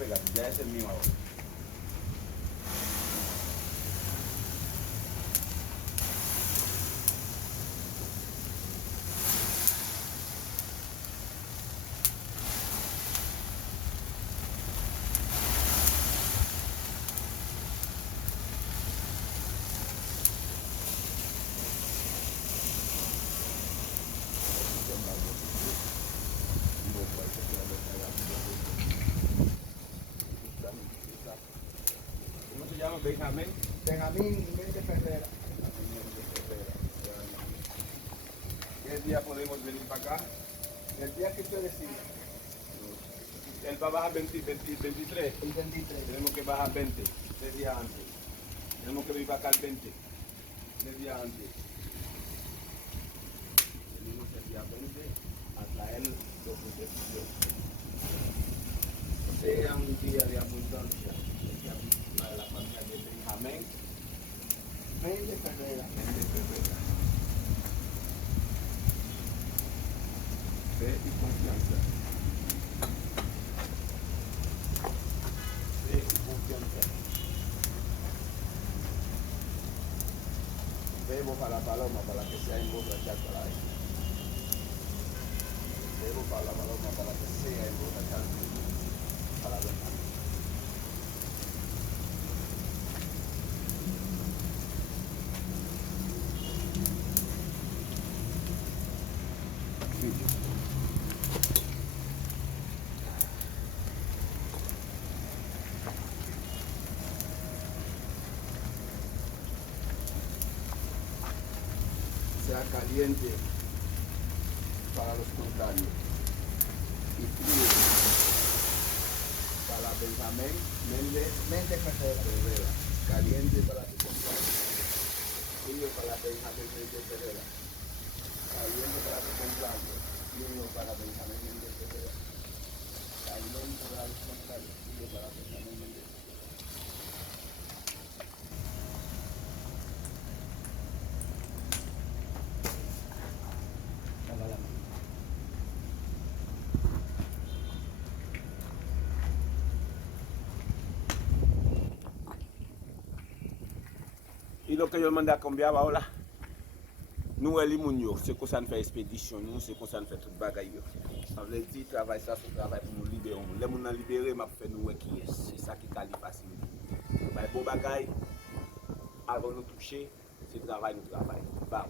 pegar, ya es el mío ahora. ¿Cómo se llama? Benjamín. Benjamín Méndez Ferrera. ¿Qué día podemos venir para acá? El día que usted decida, Él va a bajar 23. el 23. Tenemos que bajar 20, 3 días antes. Tenemos que venir para acá el 20, 3 días antes. Venimos el día 20 a traer lo que se pidió. Sea un día de abundancia. Para la familia de Benjamín Méndez Ferrera. Méndez Ferrera. Fe y confianza. Fe y confianza. Bebo para la paloma para que sea emborrachar para ella. Bebo para la paloma para que sea emborrachar para la verdad. Sea caliente para los contrarios y frío para Benjamín Méndez Ferrera. Ferrera. Caliente para los contrarios, frío para Benjamín Méndez Ferrera. Caliente para los contrarios, frío para Benjamín Méndez Ferrera. Caliente para los contrarios, frío para Benjamín Méndez Ferrera. Et donc, je demande à combien voilà. Nous, les Mounio, c'est qu'on s'en fait expédition, nous, c'est qu'on s'en fait tout bagaille. Ça veut dire, travail, ça, c'est travail pour nous libérer. Les gens nous libérer, m'a fait nous qui est. C'est ça qui est facile. Bah, bon bagaille, avant de nous toucher, c'est travail, nous travail. Bah,